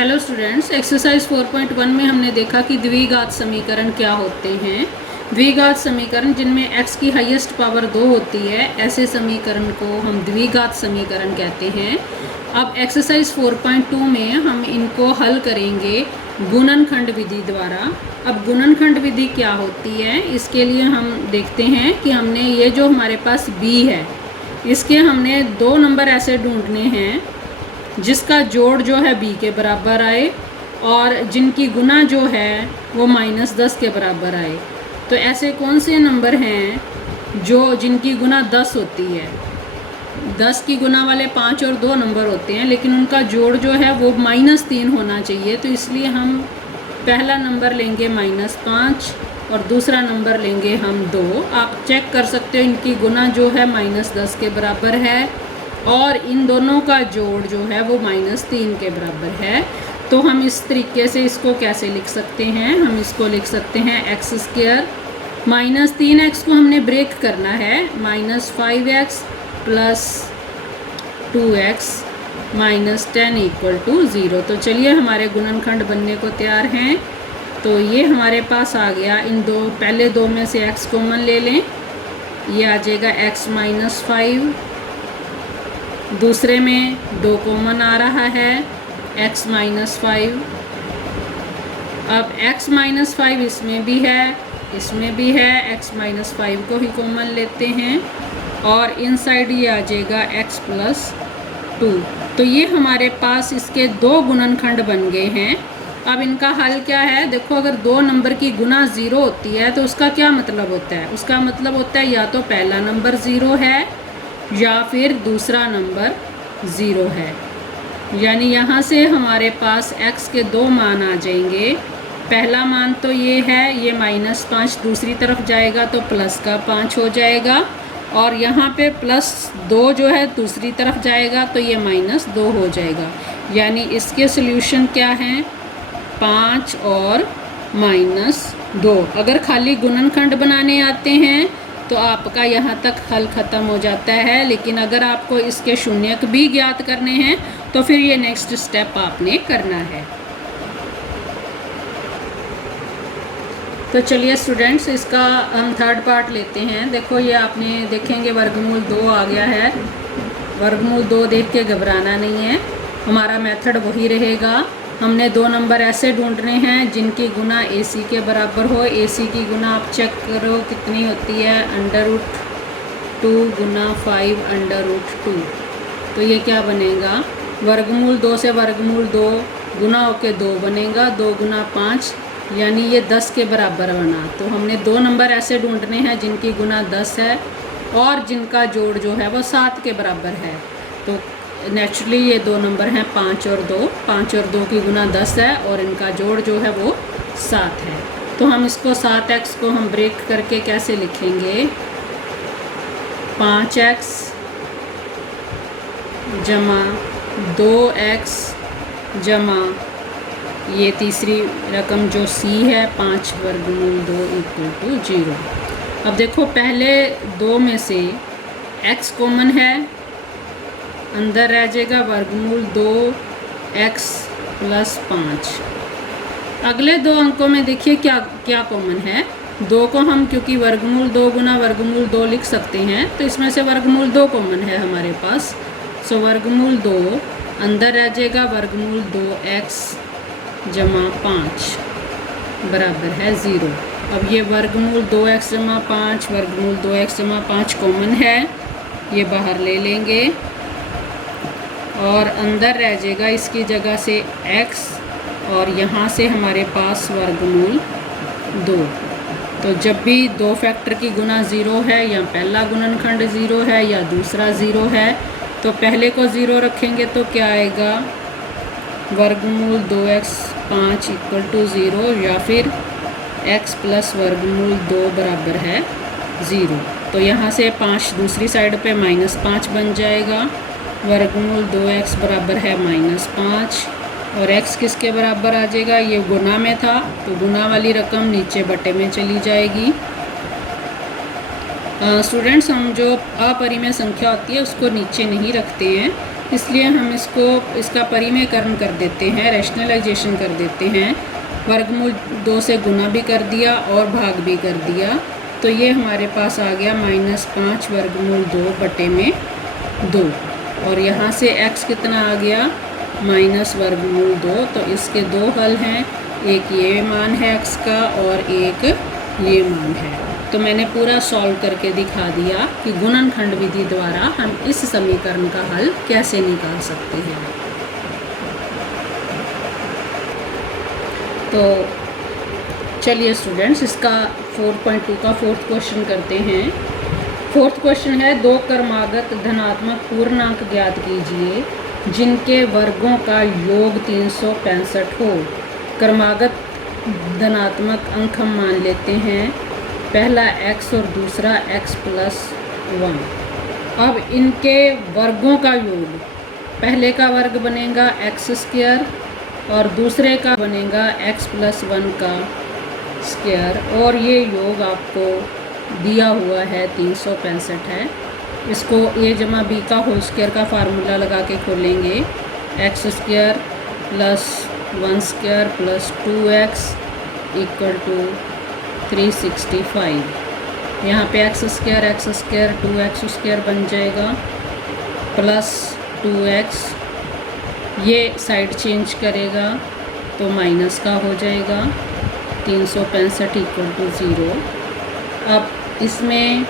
Hello students, exercise 4.1 में हमने देखा कि द्विघात समीकरण क्या होते हैं। द्विघात समीकरण जिनमें x की हाईएस्ट पावर 2 होती है, ऐसे समीकरण को हम द्विघात समीकरण कहते हैं। अब एक्सरसाइज 4.2 में हम इनको हल करेंगे गुणनखंड विधि द्वारा। अब गुणनखंड विधि क्या होती है, इसके लिए हम देखते हैं कि हमने ये जो हमारे पास b है, इसके हमने दो नंबर ऐसे ढूंढने हैं जिसका जोड़ जो है b के बराबर आए और जिनकी गुना जो है वो -10 के बराबर आए। तो ऐसे कौन से नंबर हैं जो जिनकी गुना 10 होती है। 10 की गुना वाले 5 और 2 नंबर होते हैं, लेकिन उनका जोड़ जो है वो -3 होना चाहिए। तो इसलिए हम पहला नंबर लेंगे -5 और दूसरा नंबर लेंगे हम 2। आप चेक कर सकते हो, इनकी गुना जो है -10 के बराबर है और इन दोनों का जोड़ जो है वो -3 के बराबर है। तो हम इस तरीके से इसको कैसे लिख सकते हैं, हम इसको लिख सकते हैं x² -3x को हमने ब्रेक करना है, -5x प्लस 2x -10 = 0। तो चलिए हमारे गुणनखंड बनने को तैयार हैं। तो ये हमारे पास आ गया। इन दो पहले दो में से x कॉमन ले लें, ये आ जाएगा x -5। दूसरे में 2 कॉमन आ रहा है, x -5। अब x -5 इसमें भी है, इसमें भी है, x -5 को ही कॉमन लेते हैं और इनसाइड ये आ जाएगा x + 2। तो ये हमारे पास इसके दो गुणनखंड बन गए हैं। अब इनका हल क्या है, देखो अगर दो नंबर की गुना 0 होती है तो उसका क्या मतलब होता है, उसका मतलब होता है या तो पहला नंबर 0 है या फिर दूसरा नंबर 0 है। यानी यहाँ से हमारे पास x के दो मान आ जाएंगे। पहला मान तो ये है, ये -5 दूसरी तरफ जाएगा तो +5 हो जाएगा और यहाँ पे +2 जो है दूसरी तरफ जाएगा तो ये -2 हो जाएगा। यानी इसके सॉल्यूशन क्या हैं, 5 और -2। अगर खाली गुणनखंड बनाने आते हैं तो आपका यहाँ तक हल ख़त्म हो जाता है, लेकिन अगर आपको इसके शून्यक भी ज्ञात करने हैं तो फिर ये नेक्स्ट स्टेप आपने करना है। तो चलिए स्टूडेंट्स, इसका हम थर्ड पार्ट लेते हैं। देखो ये आपने देखेंगे वर्गमूल 2 आ गया है। वर्गमूल 2 देख के घबराना नहीं है, हमारा मेथड वही रहेगा। हमने दो नंबर ऐसे ढूंढने हैं जिनकी गुना AC के बराबर हो। AC की गुना आप चेक करो कितनी होती है, √2 गुना 5 √2। तो ये क्या बनेगा, वर्गमूल 2 से वर्गमूल 2 गुना होके 2 बनेगा, 2 गुना 5 यानी ये 10 के बराबर बना। तो हमने दो नंबर ऐसे ढूंढने हैं जिनकी गुना 10 है और जिनका जोड़ जो है वो 7 के बराबर है। तो नेचुरली ये दो नंबर हैं 5 और 2। 5 और 2 की गुना 10 है और इनका जोड़ जो है वो 7 है। तो हम इसको 7x को हम ब्रेक करके कैसे लिखेंगे, 5x जमा 2x जमा ये तीसरी रकम जो c है 5 वर्गमूल 2 = 0। अब देखो पहले दो में से x कॉमन है, अंदर रह जाएगा वर्गमूल 2x + 5। अगले दो अंकों में देखिए क्या क्या कॉमन है। 2 को हम क्योंकि वर्गमूल 2 गुना वर्गमूल 2 लिख सकते हैं, तो इसमें से वर्गमूल 2 कॉमन है हमारे पास। सो वर्गमूल 2 अंदर रह जाएगा वर्गमूल 2x जमा 5 बराबर है 0। अब ये वर्गमूल 2x जमा 5 वर्गमूल 2x जमा 5 कॉमन है, ये बाहर ले लेंगे और अंदर रह जाएगा इसकी जगह से x और यहाँ से हमारे पास वर्गमूल 2। तो जब भी दो फैक्टर की गुना 0 है या पहला गुणनखंड 0 है या दूसरा 0 है तो पहले को 0 रखेंगे तो क्या आएगा, वर्गमूल 2x 5 = 0 या फिर x + वर्गमूल 2 बराबर है 0। तो यहाँ से 5 दूसरी साइड पे -5 बन जाएगा। वर्गमूल 2x बराबर है -5 और x किसके बराबर आ जाएगा, ये गुना में था तो गुना वाली रकम नीचे बटे में चली जाएगी। स्टूडेंट्स, हम जो अपरिमेय संख्या होती है उसको नीचे नहीं रखते हैं, इसलिए हम इसका परिमेयकरण कर देते हैं, रैशनलाइजेशन कर देते हैं। वर्गमूल 2 से गुना भी कर दिया और भाग भी कर दिया, तो ये हमारे पास आ गया -5 वर्गमूल 2 बटे में 2। और यहाँ से x कितना आ गया माइनस वर्गमूल 2। तो इसके दो हल हैं, एक ये मान है x का और एक ये मान है। तो मैंने पूरा सॉल्व करके दिखा दिया कि गुणनखंड विधि द्वारा हम इस समीकरण का हल कैसे निकाल सकते हैं। तो चलिए स्टूडेंट्स, इसका 4.2 का फोर्थ क्वेश्चन करते हैं। फोर्थ क्वेश्चन है, 2 क्रमागत धनात्मक पूर्णांक ज्ञात कीजिए जिनके वर्गों का योग 365 हो। क्रमागत धनात्मक अंक हम मान लेते हैं, पहला x और दूसरा x + 1। अब इनके वर्गों का योग, पहले का वर्ग बनेगा x² और दूसरे का बनेगा x + 1 का स्क्वायर, और ये योग आपको दिया हुआ है 365 है। इसको a जमा b का होल स्क्वायर का फार्मूला लगा के खोलेंगे, x² + 1² + 2x = 365। यहाँ पे x² 2x² बन जाएगा प्लस 2x, ये साइड चेंज करेगा तो माइनस का हो जाएगा, 365 = 0। अब इसमें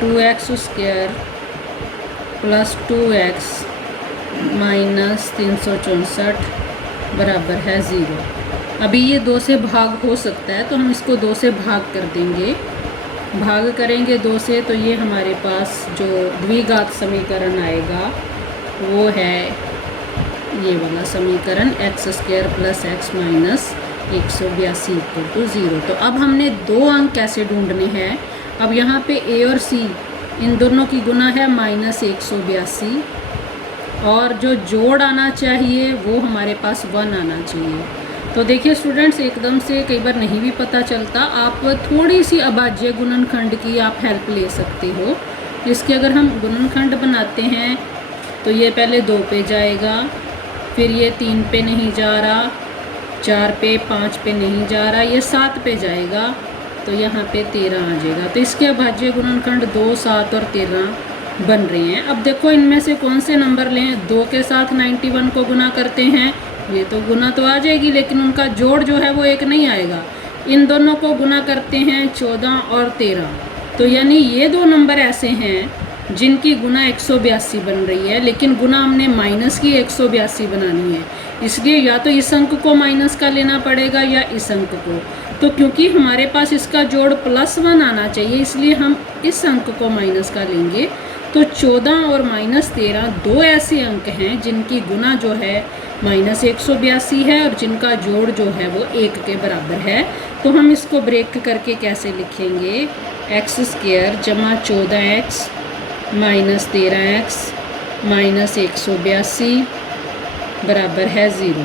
2x² + 2x - 364 बराबर है 0। अभी ये 2 से भाग हो सकता है, तो हम इसको 2 से भाग कर देंगे। भाग करेंगे 2 से, तो ये हमारे पास जो द्विघात समीकरण आएगा वो है ये वाला समीकरण, x² + x - 182 = 0। तो अब हमने 2 अंक कैसे ढूंढने हैं। अब यहाँ पे a और c इन दोनों की गुना है -182, और जो जोड़ आना चाहिए वो हमारे पास 1 आना चाहिए। तो देखिए स्टूडेंट्स, एकदम से कई बार नहीं भी पता चलता, आप थोड़ी सी अभाज्य गुणनखंड की आप हेल्प ले सकते हो। इसके अगर हम गुणनखंड बनाते हैं तो ये पहले 2 पे जाएगा, फिर ये 3 पे नहीं जा रहा, 4 पे, 5 पे नहीं जा रहा, ये 7 पे जाएगा, तो यहाँ पे 13 आ जाएगा। तो इसके अभाज्य गुणनखंड 2, 7 और 13 बन रहे हैं। अब देखो इनमें से कौन से नंबर लें। 2 के साथ 91 को गुना करते हैं, ये तो गुना तो आ जाएगी, लेकिन उनका जोड़ जो है वो 1 नहीं आएगा। इन दोनों को गुना करते हैं 14 और 13, तो यानी ये 2 नंबर ऐसे हैं जिनकी गुना 182 बन रही है, लेकिन गुना हमने माइनस की 182 बनानी है, इसलिए या तो इस अंक को माइनस का लेना पड़ेगा या इस अंक को। तो क्योंकि हमारे पास इसका जोड़ +1 आना चाहिए, इसलिए हम इस अंक को माइनस का लेंगे। तो 14 और -13 2 ऐसे अंक हैं जिनकी गुना जो है -182 है और जिनका जोड़ जो है वो 1 के बराबर है। तो हम इसको ब्रेक करके कैसे लिखेंगे, x² + 14x - 13x - 182 बराबर है 0।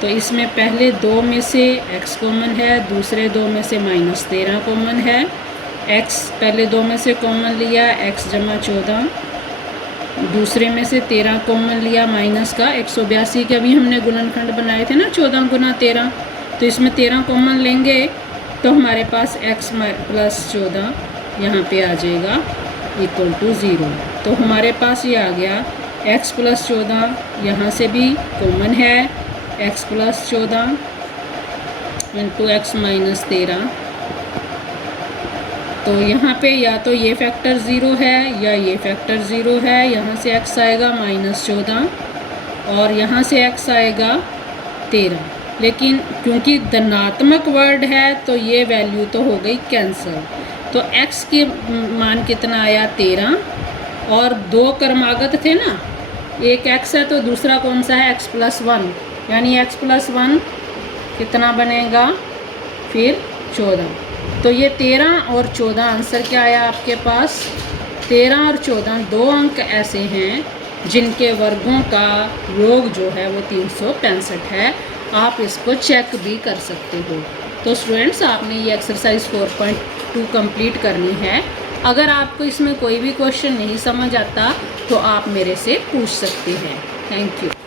तो इसमें पहले 2 में से x कॉमन है, दूसरे 2 में से -13 कॉमन है। x पहले 2 में से कॉमन लिया, x + 14, दूसरे में से 13 कॉमन लिया माइनस का 182 के अभी हमने गुणनखंड बनाए थे ना 14 × 13, तो इसमें 13 कॉमन लेंगे तो हमारे पास x + 14 यहाँ पे आ जाएगा = 0। तो हमारे पास ये आ गया x + 14, यहाँ से भी कॉमन है x + 14 × x - 13। तो यहाँ पे या तो ये फैक्टर 0 है या ये फैक्टर 0 है। यहाँ से x आएगा -14 और यहाँ से x आएगा 13, लेकिन क्योंकि धनात्मक वर्ड है तो ये वैल्यू तो हो गई कैंसिल। तो x के मान कितना आया 13, और 2 क्रमागत थे ना, एक x है तो दूसरा कौन सा है x + 1, यानी x + 1 कितना बनेगा फिर 14। तो ये 13 और 14 आंसर क्या आया आपके पास, 13 और 14 2 अंक ऐसे हैं जिनके वर्गों का योग जो है वो 365 है। आप इसको चेक भी कर सकते हो। तो स्टूडेंट्स, आपने ये एक्सरसाइज 4.2 कंप्लीट करनी है। अगर आपको इसमें कोई भी क्वेश्चन नहीं समझ आता तो आप मेरे से पूछ सकते हैं। Thank you.